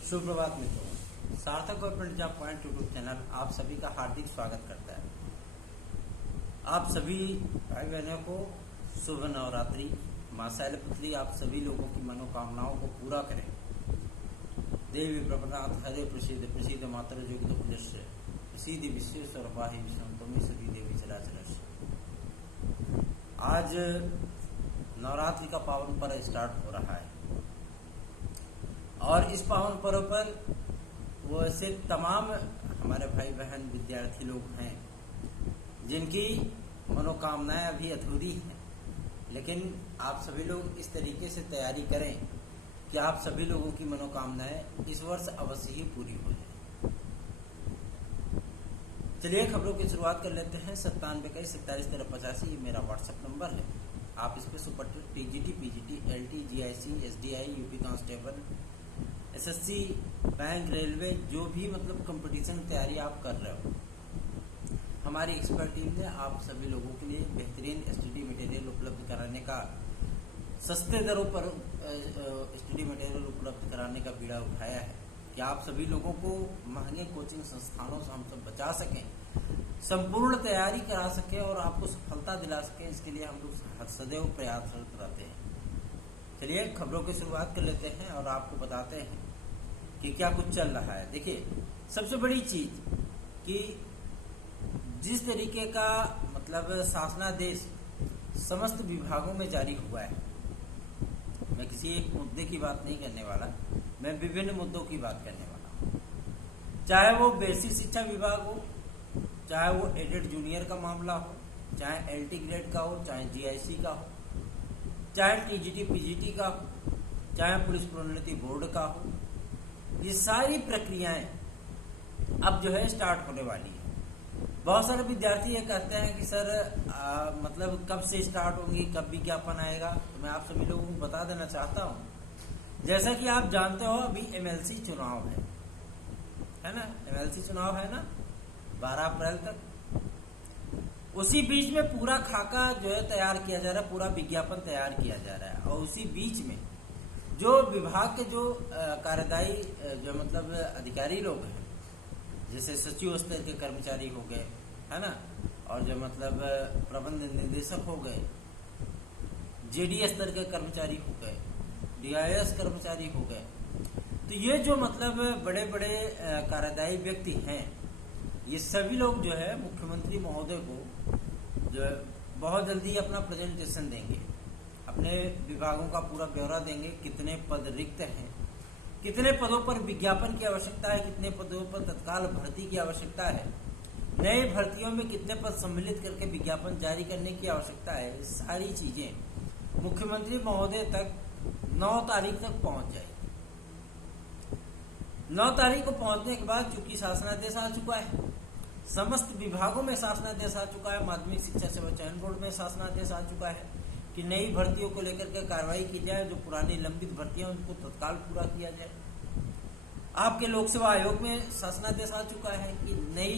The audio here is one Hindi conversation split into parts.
सुप्रभात मित्रों, सार्थक government job point YouTube channel आप सभी का हार्दिक स्वागत करता है। आप सभी भाई बहनों को शुभ नवरात्रि। मां शैलपुत्री आप सभी लोगों की मनोकामनाओं को पूरा करें। देवी प्रपन्नाथ हरे प्रसिद्ध प्रसिद्ध मातर जोगित पूजस्य प्रसिद्ध विश्वेश्वर पाहि विष्णु तुम्हें सभी देवी चराचर। आज नवरात्रि का पावन पर्व स्टार्ट हो रहा है और इस पावन पर्व पर वो ऐसे तमाम हमारे भाई बहन विद्यार्थी लोग हैं जिनकी मनोकामनाएं अभी अधूरी हैं, लेकिन आप सभी लोग इस तरीके से तैयारी करें कि आप सभी लोगों की मनोकामनाएं इस वर्ष अवश्य ही पूरी हो जाए। चलिए खबरों की शुरुआत कर लेते हैं। 9721471385 ये मेरा व्हाट्सएप नंबर है। आप इस पर super TGT, PGT, LT, GIC, SDI, UP constable, SSC, bank, railway, जो भी मतलब कंपटीशन तैयारी आप कर रहे हो, हमारी एक्सपर्ट टीम ने आप सभी लोगों के लिए बेहतरीन स्टडी मटेरियल उपलब्ध कराने का, सस्ते दरों पर स्टडी मटेरियल उपलब्ध कराने का बीड़ा उठाया है कि आप सभी लोगों को महंगे कोचिंग संस्थानों से हम सब बचा सकें, संपूर्ण तैयारी करा सकें और आपको सफलता दिला सकें। इसके लिए हम लोग सदैव प्रयासरत रहते हैं। चलिए खबरों की शुरुआत कर लेते हैं और आपको बताते हैं कि क्या कुछ चल रहा है। देखिए, सबसे बड़ी चीज कि जिस तरीके का मतलब शासनादेश समस्त विभागों में जारी हुआ है, मैं किसी एक मुद्दे की बात नहीं करने वाला, मैं विभिन्न मुद्दों की बात करने वाला हूँ। चाहे वो बेसिक शिक्षा विभाग हो, चाहे वो एडेड जूनियर का मामला हो, चाहे एलटी ग्रेड का हो, चाहे जीआईसी का हो, चाहे टीजीटी पीजीटी का हो, चाहे पुलिस प्रोन्नति बोर्ड का हो, ये सारी प्रक्रियाएं अब जो है स्टार्ट होने वाली है। बहुत सारे विद्यार्थी ये कहते हैं कि सर मतलब कब से स्टार्ट होंगी, कब विज्ञापन आएगा। तो मैं आप सभी लोगों को बता देना चाहता हूं, जैसा कि आप जानते हो अभी एमएलसी चुनाव है ना, एमएलसी चुनाव है ना 12 अप्रैल तक। उसी बीच में पूरा खाका जो है तैयार किया जा रहा है, पूरा विज्ञापन तैयार किया जा रहा है और उसी बीच में जो विभाग के जो कार्यदायी जो मतलब अधिकारी लोग हैं, जैसे सचिव स्तर के कर्मचारी हो गए, है ना, और जो मतलब प्रबंध निदेशक हो गए, जेडी स्तर के कर्मचारी हो गए, डीआईएस कर्मचारी हो गए, तो ये जो मतलब बड़े बड़े कार्यदायी व्यक्ति हैं, ये सभी लोग जो है मुख्यमंत्री महोदय को जो है बहुत जल्दी अपना प्रेजेंटेशन देंगे, अपने विभागों का पूरा ब्यौरा देंगे, कितने पद रिक्त हैं, कितने पदों पर विज्ञापन की आवश्यकता है, कितने पदों पर तत्काल भर्ती की आवश्यकता है, नए भर्तियों में कितने पद सम्मिलित करके विज्ञापन जारी करने की आवश्यकता है। सारी चीजें मुख्यमंत्री महोदय तक 9 तारीख तक पहुंच जाएगी। 9 तारीख को पहुंचने के बाद चूंकि शासनादेश आ चुका है, समस्त विभागों में शासनादेश आ चुका है, माध्यमिक शिक्षा सेवा चयन बोर्ड में शासनादेश आ चुका है कि नई भर्तियों को लेकर के कार्रवाई की जाए, जो पुरानी लंबित भर्तियां उनको तत्काल पूरा किया जाए। आपके लोक सेवा आयोग में शासनादेश आ चुका है कि नई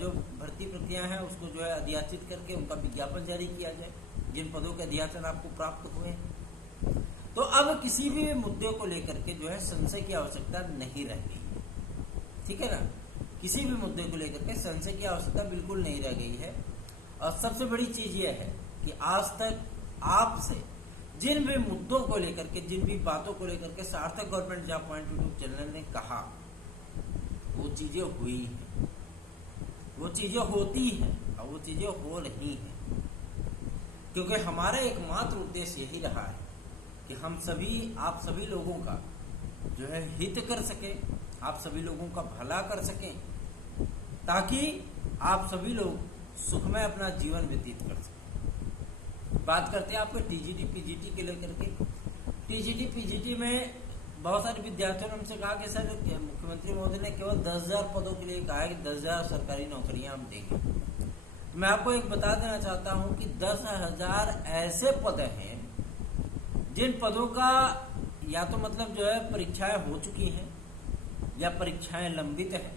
जो भर्ती प्रक्रिया है उसको जो है अध्याचित करके उनका विज्ञापन जारी किया जाए, जिन पदों के अध्याचन आपको प्राप्त हुए। तो अब किसी भी मुद्दे को लेकर के जो है संशय की आवश्यकता नहीं रह गई, ठीक है ना, किसी भी मुद्दे को लेकर के संशय की आवश्यकता बिल्कुल नहीं रह गई है। और सबसे बड़ी चीज यह है कि आज तक आपसे जिन भी मुद्दों को लेकर के, जिन भी बातों को लेकर के सार्थक government job point YouTube channel ने कहा, वो चीजें हुई हैं, वो चीजें होती हैं और वो चीजें हो रही हैं, क्योंकि हमारा एकमात्र उद्देश्य यही रहा है कि हम सभी आप सभी लोगों का जो है हित कर सके, आप सभी लोगों का भला कर सकें, ताकि आप सभी लोग सुखमय अपना जीवन व्यतीत कर सकें। बात करते हैं आपके टीजीटी पीजीटी के लेकर के। टीजीटी पीजीटी में बहुत सारे विद्यार्थियों ने हमसे कहा कि सर मुख्यमंत्री महोदय ने केवल 10,000 पदों के लिए कहा है कि 10,000 सरकारी नौकरियां हम देंगे। मैं आपको एक बता देना चाहता हूं कि 10,000 ऐसे पद हैं जिन पदों का या तो मतलब जो है परीक्षाएं हो चुकी हैं, या परीक्षाएं लंबित है,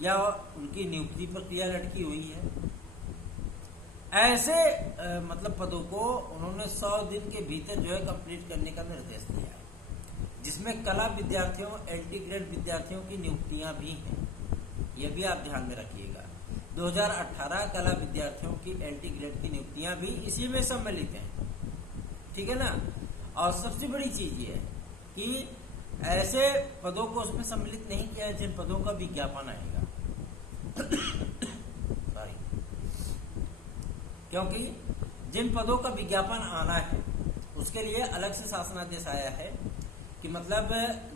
या उनकी नियुक्ति प्रक्रिया लटकी हुई है। ऐसे मतलब पदों को उन्होंने 100 दिन के भीतर जो है कंप्लीट करने का निर्देश दिया है। जिसमें कला विद्यार्थियों, एलटी ग्रेड विद्यार्थियों की नियुक्तियां भी हैं। ये भी आप ध्यान में रखिएगा। 2018 कला विद्यार्थियों की एलटी ग्रेड की नियुक्तियां भी इसी में सम्मिलित हैं, ठीक है ना। और सबसे बड़ी चीज ये है कि ऐसे पदों को उसमें सम्मिलित नहीं किया है जिन पदों का विज्ञापन आएगा सॉरी, क्योंकि जिन पदों का विज्ञापन आना है उसके लिए अलग से शासनादेश आया है कि मतलब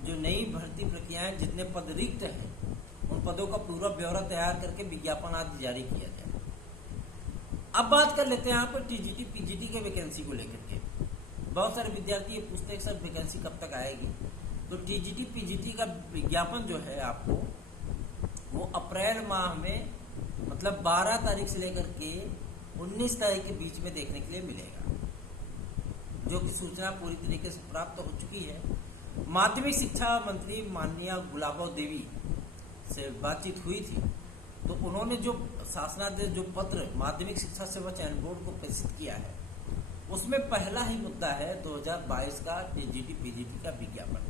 जो नई भर्ती प्रक्रियाएं, जितने पद रिक्त हैं उन पदों का पूरा ब्यौरा तैयार करके विज्ञापन आदि जारी किया जाए। अब बात कर लेते हैं यहाँ पर टीजीटी पीजीटी के वैकेंसी को लेकर के। बहुत सारे विद्यार्थी ये पूछते हैं सर वैकेंसी कब तक आएगी। तो टीजीटी पीजीटी का विज्ञापन जो है आपको वो अप्रैल माह में मतलब 12 तारीख से लेकर के 19 तारीख के बीच में देखने के लिए मिलेगा, जो कि सूचना पूरी तरीके से प्राप्त हो चुकी है। माध्यमिक शिक्षा मंत्री माननीय गुलाबो देवी से बातचीत हुई थी, तो उन्होंने जो शासनादेश, जो पत्र माध्यमिक शिक्षा सेवा चयन बोर्ड को प्रेषित किया है, उसमें पहला ही मुद्दा है 2022 का टीजीटी पीजीटी का विज्ञापन।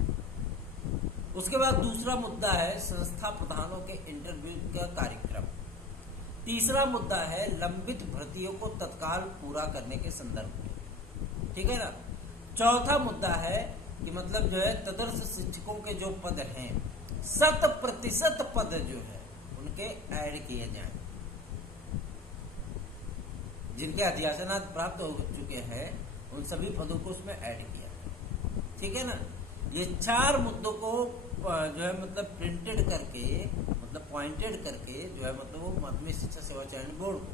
उसके बाद दूसरा मुद्दा है संस्था प्रधानों के इंटरव्यू का कार्यक्रम। तीसरा मुद्दा है लंबित भर्तियों को तत्काल पूरा करने के संदर्भ में, ठीक है ना। चौथा मुद्दा है कि मतलब जो है तदर्श शिक्षकों के जो पद हैं 100% पद जो है उनके ऐड किए जाएं, जिनके अध्यासनात प्राप्त हो चुके हैं उन सभी पदों को उसमें ऐड किया है, ठीक है ना। ये 4 मुद्दों को जो है मतलब प्रिंटेड करके, मतलब पॉइंटेड करके जो है मतलब वो माध्यमिक शिक्षा सेवा चयन बोर्ड को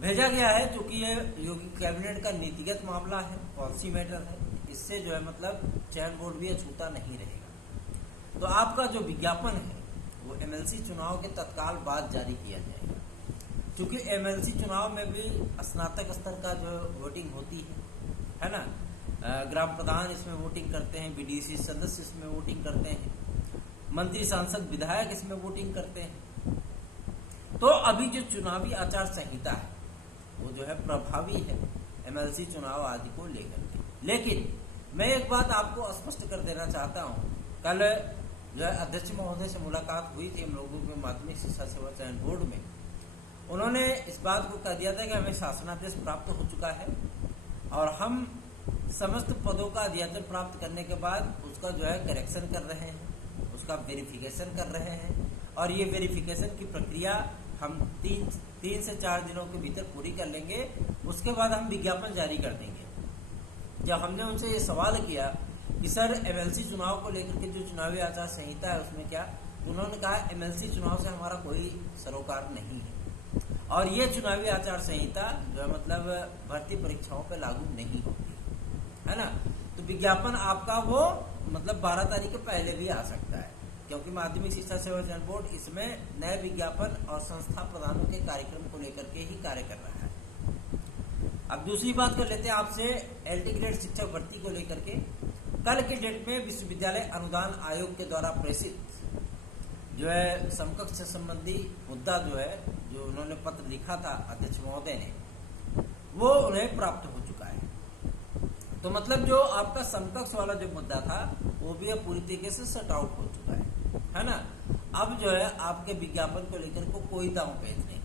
भेजा गया है, क्योंकि ये योगी कैबिनेट का नीतिगत मामला है, पॉलिसी मैटर है। इससे जो है मतलब चयन बोर्ड भी अछूता नहीं रहेगा। तो आपका जो विज्ञापन है वो एमएलसी चुनाव के तत्काल बाद जारी किया जाएगा, क्योंकि एमएलसी चुनाव में भी स्नातक स्तर का जो वोटिंग होती है ना। ग्राम प्रधान इसमें वोटिंग करते हैं, बीडीसी सदस्य इसमें वोटिंग करते हैं, मंत्री सांसद विधायक इसमें वोटिंग करते हैं। तो अभी जो चुनावी आचार संहिता है वो जो है प्रभावी है एमएलसी चुनाव आदि को लेकर के। लेकिन मैं एक बात आपको स्पष्ट कर देना चाहता हूं, कल जो है अध्यक्ष महोदय से मुलाकात हुई थी हम लोगों के माध्यमिक शिक्षा सेवा चयन बोर्ड में। उन्होंने इस बात को कह दिया था कि हमें शासनादेश प्राप्त हो चुका है और हम समस्त पदों का अध्यादेश प्राप्त करने के बाद उसका जो है करेक्शन कर रहे हैं, उसका वेरिफिकेशन कर रहे हैं, और ये वेरिफिकेशन की प्रक्रिया हम 3 से 4 दिनों के भीतर पूरी कर लेंगे। उसके बाद हम विज्ञापन जारी कर देंगे। जब हमने उनसे ये सवाल किया कि सर एमएलसी चुनाव को लेकर के जो चुनावी आचार संहिता है उसमें क्या, उन्होंने कहा एमएलसी चुनाव से हमारा कोई सरोकार नहीं है और ये चुनावी आचार संहिता जो है मतलब भर्ती परीक्षाओं पर लागू नहीं होती है ना। तो विज्ञापन आपका वो मतलब 12 तारीख के पहले भी आ सकता है, क्योंकि माध्यमिक शिक्षा सेवा चयन बोर्ड इसमें नए विज्ञापन और संस्था प्रधानों के कार्यक्रम को लेकर के ही कार्य कर रहा है। अब दूसरी बात कर लेते हैं आपसे एलटी ग्रेड शिक्षक भर्ती को लेकर के। कल के डेट में विश्वविद्यालय अनुदान आयोग के द्वारा प्रेषित जो है समकक्ष से संबंधी मुद्दा जो है, जो उन्होंने पत्र लिखा था अध्यक्ष महोदय ने, वो उन्हें प्राप्त हो चुका है। तो मतलब जो आपका समकक्ष वाला जो मुद्दा था वो भी अब पूरी तरीके से सट आउट हो चुका है ना। अब जो है आपके विज्ञापन को लेकर को कोई दाव पेच नहीं।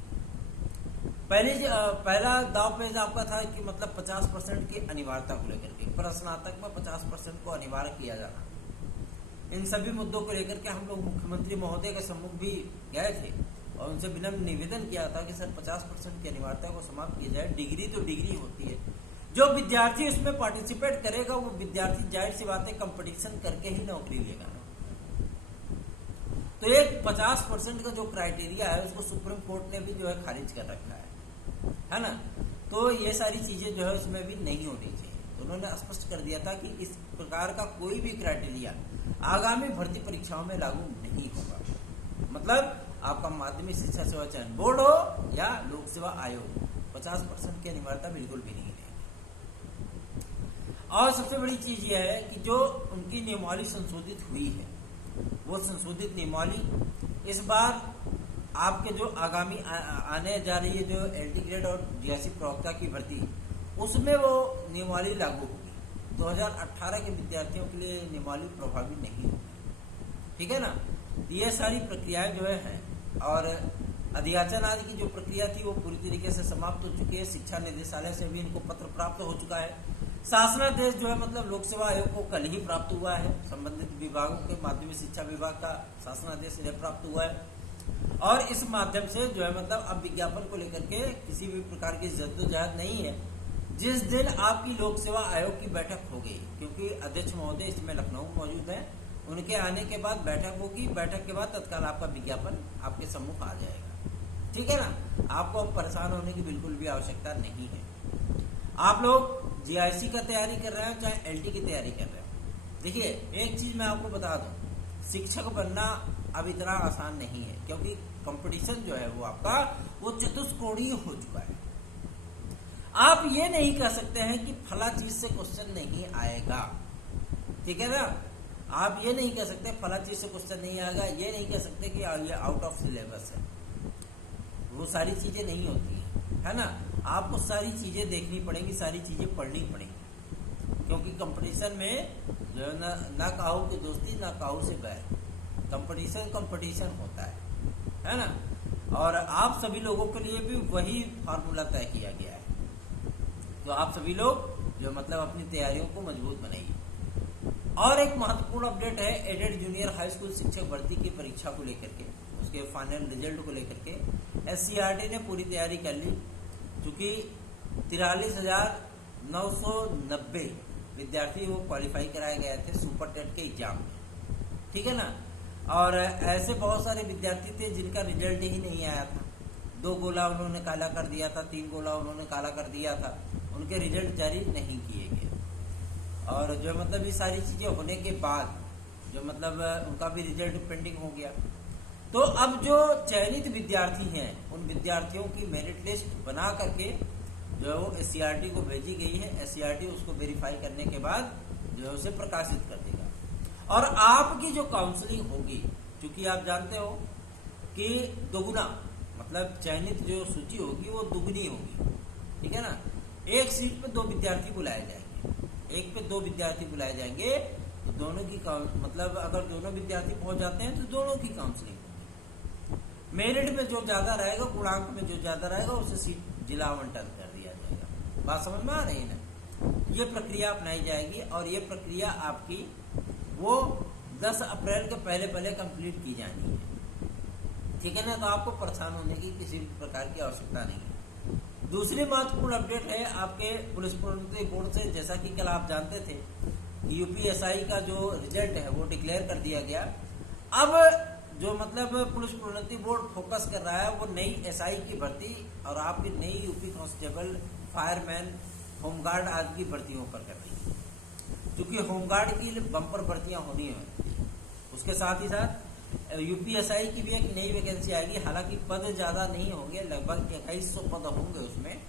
पहला दाव पेच आपका था कि मतलब 50% की अनिवार्यता को लेकर के, स्नातक में 50% को अनिवार्य किया जाना। इन सभी मुद्दों को लेकर के हम लोग मुख्यमंत्री महोदय के सम्मुख भी गए थे और उनसे विनम्र निवेदन किया था कि सर 50% की अनिवार्यता को समाप्त किया जाए। डिग्री तो डिग्री होती है, जो विद्यार्थी उसमें पार्टिसिपेट करेगा वो विद्यार्थी जाहिर सी बात है कंपटीशन करके ही नौकरी लेगा। तो एक 50% का जो क्राइटेरिया है उसको सुप्रीम कोर्ट ने भी जो है खारिज कर रखा है ना। तो ये सारी चीजें जो है उसमें भी नहीं होनी चाहिए। उन्होंने स्पष्ट कर दिया था कि इस प्रकार का कोई भी क्राइटेरिया आगामी भर्ती परीक्षाओं में लागू नहीं होगा। मतलब आपका माध्यमिक शिक्षा सेवा चयन बोर्ड हो या लोक सेवा आयोग, 50% की अनिवार्यता बिल्कुल भी नहीं रहेगी। और सबसे बड़ी चीज यह है कि जो उनकी नियमावली संशोधित हुई है, वो संशोधित नियमावली इस बार आपके जो आगामी आने जा रही है जो एलटी ग्रेड और डीआईसी प्रवक्ता की भर्ती, उसमें वो नियमावली लागू होगी। 2018 के विद्यार्थियों के लिए नियमावली प्रभावी नहीं होगी। ठीक है ना। ये सारी प्रक्रियाएं जो है और अध्याचन आदि की जो प्रक्रिया थी वो पूरी तरीके से समाप्त हो चुकी है। शिक्षा निदेशालय से भी इनको पत्र प्राप्त हो चुका है। शासनादेश जो है मतलब लोक सेवा आयोग को कल ही प्राप्त हुआ है। संबंधित विभागों के माध्यमिक शिक्षा विभाग का शासनादेश इन्हें प्राप्त हुआ है और इस माध्यम से जो है मतलब अब विज्ञापन को लेकर के किसी भी प्रकार की जद्दोजहद नहीं है। जिस दिन आपकी लोक सेवा आयोग की बैठक हो गई, क्योंकि अध्यक्ष महोदय इसमें लखनऊ मौजूद है, उनके आने के बाद बैठक होगी। बैठक के बाद तत्काल आपका विज्ञापन आपके सम्मुख आ जाएगा। ठीक है ना। आपको अब परेशान होने की बिल्कुल भी आवश्यकता नहीं है। आप लोग जीआईसी का तैयारी कर रहे हो चाहे एलटी की तैयारी कर रहे हो, देखिए एक चीज मैं आपको बता दूं, शिक्षक बनना अब इतना आसान नहीं है, क्योंकि कंपटीशन जो है वो आपका वो चतुष्कोणीय हो चुका है। आप ये नहीं कह सकते हैं कि फला चीज से क्वेश्चन नहीं आएगा। ठीक है ना। आप ये नहीं कह सकते फला चीज से क्वेश्चन नहीं आएगा, ये नहीं कह सकते कि ये आउट ऑफ सिलेबस है। वो सारी चीजें नहीं होती है ना। आपको सारी चीजें देखनी पड़ेंगी, सारी चीजें पढ़नी पड़ेंगी, क्योंकि कंपटीशन में जो है ना काहू की दोस्ती ना काहू से बैर। कंपटीशन होता है ना। और आप सभी लोगों के लिए भी वही फार्मूला तय किया गया है। तो आप सभी लोग जो मतलब अपनी तैयारियों को मजबूत बनाइए। और एक महत्वपूर्ण अपडेट है एडेड जूनियर हाई स्कूल शिक्षक भर्ती की परीक्षा को लेकर के, उसके फाइनल रिजल्ट को लेकर के एससीईआरटी ने पूरी तैयारी कर ली। चूंकि 43,990 विद्यार्थी वो क्वालिफाई कराए गए थे सुपर टेट के एग्जाम में। ठीक है ना। और ऐसे बहुत सारे विद्यार्थी थे जिनका रिजल्ट ही नहीं आया था। 2 गोला उन्होंने काला कर दिया था, 3 गोला उन्होंने काला कर दिया था, उनके रिजल्ट जारी नहीं किए गए। और जो मतलब ये सारी चीजें होने के बाद जो मतलब उनका भी रिजल्ट पेंडिंग हो गया। तो अब जो चयनित विद्यार्थी हैं उन विद्यार्थियों की मेरिट लिस्ट बना करके जो है वो एससीईआरटी को भेजी गई है। एससीईआरटी उसको वेरीफाई करने के बाद जो है उसे प्रकाशित कर देगा। और आपकी जो काउंसलिंग होगी, क्योंकि आप जानते हो कि दोगुना मतलब चयनित जो सूची होगी वो दुगनी होगी। ठीक है ना। एक सीट पे 2 विद्यार्थी बुलाए जाएंगे, एक पे 2 विद्यार्थी बुलाए जाएंगे। तो दोनों की मतलब अगर दोनों विद्यार्थी पहुंच जाते हैं तो दोनों की काउंसलिंग। मेरिट में जो ज्यादा रहेगा, गुणांक में जो ज्यादा रहेगा उसे सीट जिला आवंटन कर दिया जाएगा। बात समझ में आ रही है ना। ये प्रक्रिया अपनाई जाएगी और ये प्रक्रिया आपकी वो 10 अप्रैल के पहले कंप्लीट की जानी है। ठीक है ना। तो आपको परेशान होने की किसी प्रकार की आवश्यकता नहीं है। दूसरी महत्वपूर्ण अपडेट है आपके पुलिस प्रोन्नति बोर्ड से। जैसा कि कल आप जानते थे कि यूपीएसआई का जो रिजल्ट है वो डिक्लेयर कर दिया गया। अब जो मतलब पुलिस प्रोन्नति बोर्ड फोकस कर रहा है वो नई एसआई की भर्ती और आपकी नई यूपी कांस्टेबल, फायरमैन, होमगार्ड आदि की भर्तियों पर कर रही है। क्योंकि होमगार्ड की बम्पर भर्तियां होनी है, उसके साथ ही साथ यूपीएसआई की भी एक नई वैकेंसी आएगी। हालांकि पद ज्यादा नहीं होंगे, लगभग 2100 पद होंगे उसमें,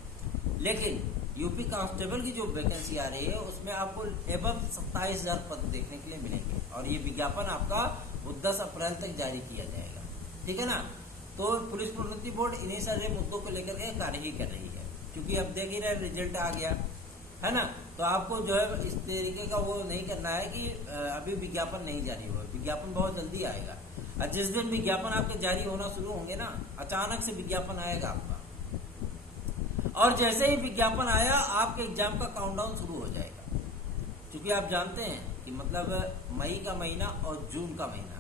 लेकिन यूपी कांस्टेबल की जो वैकेंसी आ रही है उसमें आपको एवं 27,000 पद देखने के लिए मिलेंगे। और ये विज्ञापन आपका 10 अप्रैल तक जारी किया जाएगा। ठीक है ना। तो पुलिस प्रोन्नति बोर्ड इन्हीं सारे मुद्दों को लेकर के कार्य ही कर रही है, क्योंकि अब देख ही रहे रिजल्ट आ गया है ना। तो आपको जो है इस तरीके का वो नहीं करना है कि अभी विज्ञापन नहीं जारी हुआ। विज्ञापन बहुत जल्दी आएगा। और जिस दिन विज्ञापन आपके जारी होना शुरू होंगे ना, अचानक से विज्ञापन आएगा आपका, और जैसे ही विज्ञापन आया आपके एग्जाम का काउंटडाउन शुरू हो जाएगा। क्योंकि आप जानते हैं कि मतलब मई का महीना और जून का महीना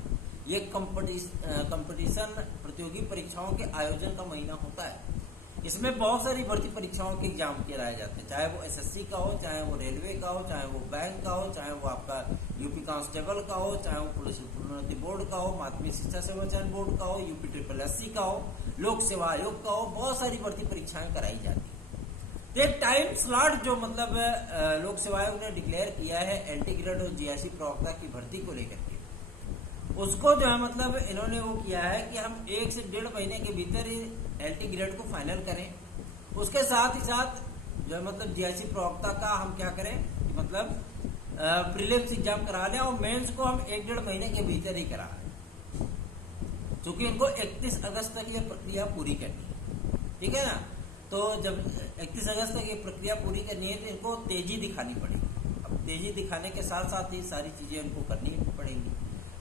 ये कंपटीशन प्रतियोगी परीक्षाओं के आयोजन का महीना होता है। इसमें बहुत सारी भर्ती परीक्षाओं के एग्जाम कराए जाते हैं, चाहे वो एसएससी का हो, चाहे वो रेलवे का हो, चाहे वो बैंक का हो, चाहे वो आपका यूपी कांस्टेबल का हो, चाहे वो पुलिस प्रोन्नति बोर्ड का हो, माध्यमिक शिक्षा सेवा चयन बोर्ड का हो, यूपी SSSC का हो, लोक सेवा आयोग का हो। बहुत सारी भर्ती परीक्षाएं कराई जाती है। तो एक टाइम स्लॉट जो मतलब लोक सेवा आयोग ने डिक्लेयर किया है एलटी ग्रेड और जीआईसी प्रवक्ता की भर्ती को लेकर के, उसको जो है मतलब इन्होंने वो किया है कि हम 1 से 1.5 महीने के भीतर ही एलटी ग्रेड को फाइनल करें। उसके साथ ही साथ जो है मतलब जीआईसी प्रवक्ता का हम क्या करें कि मतलब प्रीलिम्स एग्जाम करा लें और मेंस को हम 1-1.5 महीने के भीतर ही करा लें, क्योंकि इनको 31 अगस्त तक ये प्रक्रिया पूरी करनी है। ठीक है ना। तो जब 31 अगस्त तक ये प्रक्रिया पूरी करनी है तो इनको तेजी दिखानी पड़ेगी। अब तेजी दिखाने के साथ साथ ही सारी चीजें उनको करनी पड़ेंगी।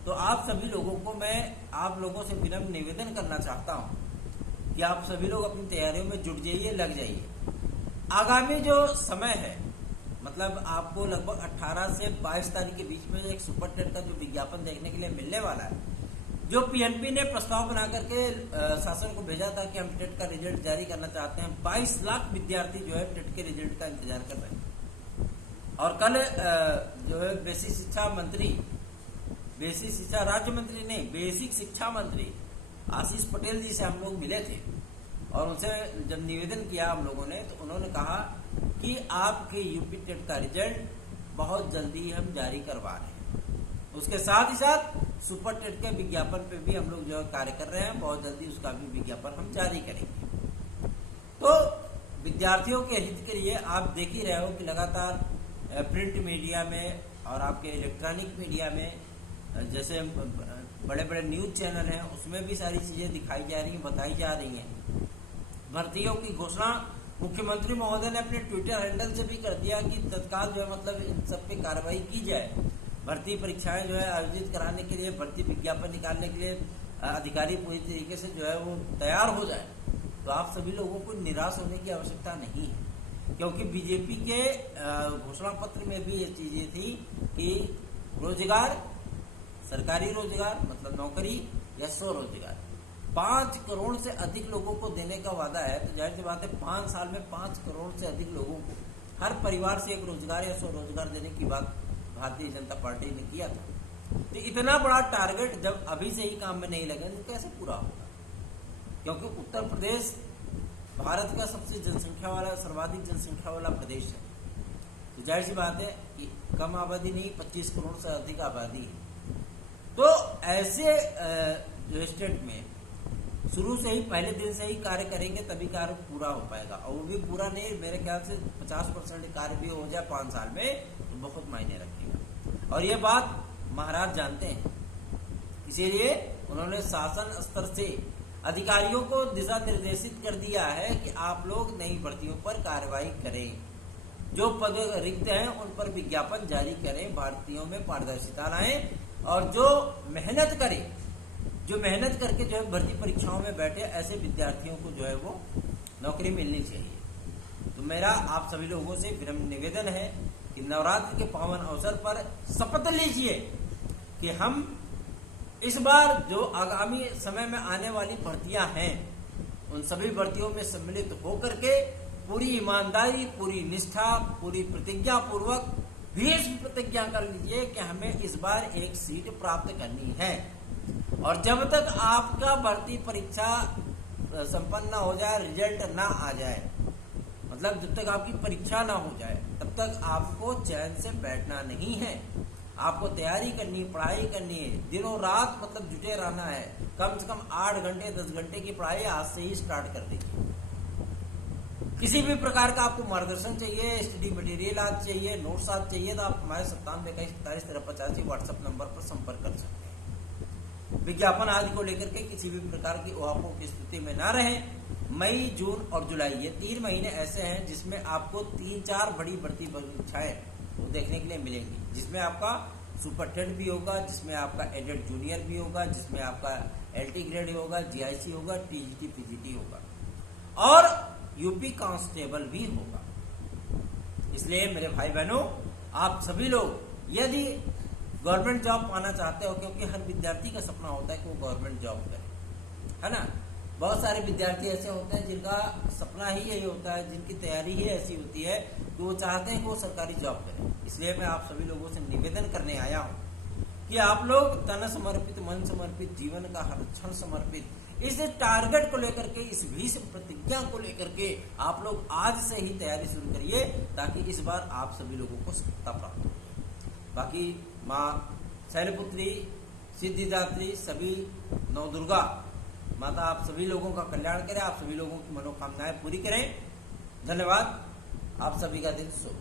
तो आप सभी लोगों को मैं आप लोगों से विनम्र निवेदन करना चाहता हूं कि आप सभी लोग अपनी तैयारियों में जुट जाइए, लग जाइए। आगामी जो समय है, मतलब आपको लगभग 18 से 22 तारीख के बीच में एक सुपर टेट का जो विज्ञापन देखने के लिए मिलने वाला है, जो पीएनपी ने प्रस्ताव बना करके शासन को भेजा था कि हम टेट का रिजल्ट जारी करना चाहते हैं। 22 लाख विद्यार्थी जो है टेट के रिजल्ट का इंतजार कर रहे हैं। और कल जो है बेसिक शिक्षा राज्य मंत्री नहीं, बेसिक शिक्षा मंत्री आशीष पटेल जी से हम लोग मिले थे और उनसे जब निवेदन किया हम लोगों ने, तो उन्होंने कहा कि आपके यूपी टेट का रिजल्ट बहुत जल्दी हम जारी करवा रहे हैं। उसके साथ ही साथ सुपर टेट के विज्ञापन पे भी हम लोग जो है कार्य कर रहे हैं, बहुत जल्दी उसका भी विज्ञापन हम जारी करेंगे। तो विद्यार्थियों के हित के लिए आप देख ही रहे हो कि लगातार प्रिंट मीडिया में और आपके इलेक्ट्रॉनिक मीडिया में जैसे बड़े बड़े न्यूज चैनल हैं, उसमें भी सारी चीजें दिखाई जा रही हैं, बताई जा रही हैं। भर्तियों की घोषणा मुख्यमंत्री महोदय ने अपने ट्विटर हैंडल से भी कर दिया कि तत्काल जो है मतलब इन सब पे कार्रवाई की जाए। भर्ती परीक्षाएं जो है आयोजित कराने के लिए, भर्ती विज्ञापन निकालने के लिए अधिकारी पूरी तरीके से जो है वो तैयार हो जाए। तो आप सभी लोगों को निराश होने की आवश्यकता नहीं है, क्योंकि बीजेपी के घोषणा पत्र में भी ये चीजें थी कि रोजगार, सरकारी रोजगार मतलब नौकरी या स्वरोजगार 5 करोड़ से अधिक लोगों को देने का वादा है। तो जाहिर सी बात है 5 साल में 5 करोड़ से अधिक लोगों को हर परिवार से एक रोजगार या स्वरोजगार देने की बात भारतीय जनता पार्टी ने किया था। तो इतना बड़ा टारगेट जब अभी से ही काम में नहीं लगे तो कैसे पूरा होगा? क्योंकि उत्तर प्रदेश भारत का सबसे जनसंख्या वाला, सर्वाधिक जनसंख्या वाला प्रदेश है। तो जाहिर सी बात है कि कम आबादी नहीं, 25 करोड़ से अधिक आबादी है। तो ऐसे जो स्टेट में शुरू से ही, पहले दिन से ही कार्य करेंगे तभी कार्य पूरा हो पाएगा। और वो भी पूरा नहीं, मेरे ख्याल से 50% कार्य भी हो जाए 5 साल में तो बहुत मायने रखेगा। और ये बात महाराज जानते हैं, इसीलिए उन्होंने शासन स्तर से अधिकारियों को दिशा निर्देशित कर दिया है कि आप लोग नई भर्तियों पर कार्रवाई करें, जो पद रिक्त हैं उन पर विज्ञापन जारी करें, भर्तियों में पारदर्शिता लाएं और जो मेहनत करें, जो मेहनत करके जो है भर्ती परीक्षाओं में बैठे ऐसे विद्यार्थियों को जो है वो नौकरी मिलनी चाहिए। तो मेरा आप सभी लोगों से विनम्र निवेदन है कि नवरात्र के पावन अवसर पर शपथ लीजिए कि हम इस बार जो आगामी समय में आने वाली भर्तियां हैं उन सभी भर्तियों में सम्मिलित होकर के पूरी ईमानदारी, पूरी निष्ठा, पूरी प्रतिज्ञा पूर्वक भीष्म प्रतिज्ञा कर लीजिए कि हमें इस बार एक सीट प्राप्त करनी है। और जब तक आपका भर्ती परीक्षा संपन्न ना हो जाए, रिजल्ट ना आ जाए, मतलब जब तक आपकी परीक्षा ना हो जाए तब तक आपको चैन से बैठना नहीं है। आपको तैयारी करनी, पढ़ाई करनी है, दिनों रात मतलब जुटे रहना है। कम से कम 8 घंटे 10 घंटे की पढ़ाई आज से ही स्टार्ट कर दीजिए। किसी भी प्रकार का आपको मार्गदर्शन चाहिए, स्टडी मटेरियल आज चाहिए, नोट्स आज चाहिए, तो आप हमारे 9721471385 व्हाट्सएप नंबर पर संपर्क कर सकते हैं। विज्ञापन आदि को लेकर के किसी भी प्रकार की ऊहापोह की स्थिति में ना रहे। मई, जून और जुलाई ये 3 महीने ऐसे हैं जिसमें आपको 3-4 बड़ी भर्ती परीक्षाएं देखने के लिए मिलेंगी, जिसमें आपका सुपर टेट भी होगा, जिसमें आपका एडेड जूनियर भी होगा, जिसमें आपका एलटी ग्रेड होगा, जीआईसी होगा, टीजीटी पीजीटी होगा और यूपी कांस्टेबल भी होगा। इसलिए मेरे भाई बहनों, आप सभी लोग यदि गवर्नमेंट जॉब पाना चाहते हो, क्योंकि हर विद्यार्थी का सपना होता है कि वो गवर्नमेंट जॉब करे, है ना। बहुत सारे विद्यार्थी ऐसे होते हैं जिनका सपना ही यही होता है, जिनकी तैयारी ही ऐसी होती है कि वो चाहते हैं कि वो सरकारी जॉब करें। इसलिए मैं आप सभी लोगों से निवेदन करने आया हूँ कि आप लोग तन समर्पित, मन समर्पित, जीवन का हर क्षण समर्पित इस टारगेट को लेकर के, इस भीष्म प्रतिज्ञा को लेकर के आप लोग आज से ही तैयारी शुरू करिए, ताकि इस बार आप सभी लोगों को सफलता प्राप्त हो। बाकी माँ शैलपुत्री, सिद्धिदात्री, सभी नवदुर्गा माता आप सभी लोगों का कल्याण करें, आप सभी लोगों की मनोकामनाएं पूरी करें। धन्यवाद। आप सभी का दिन शुभ।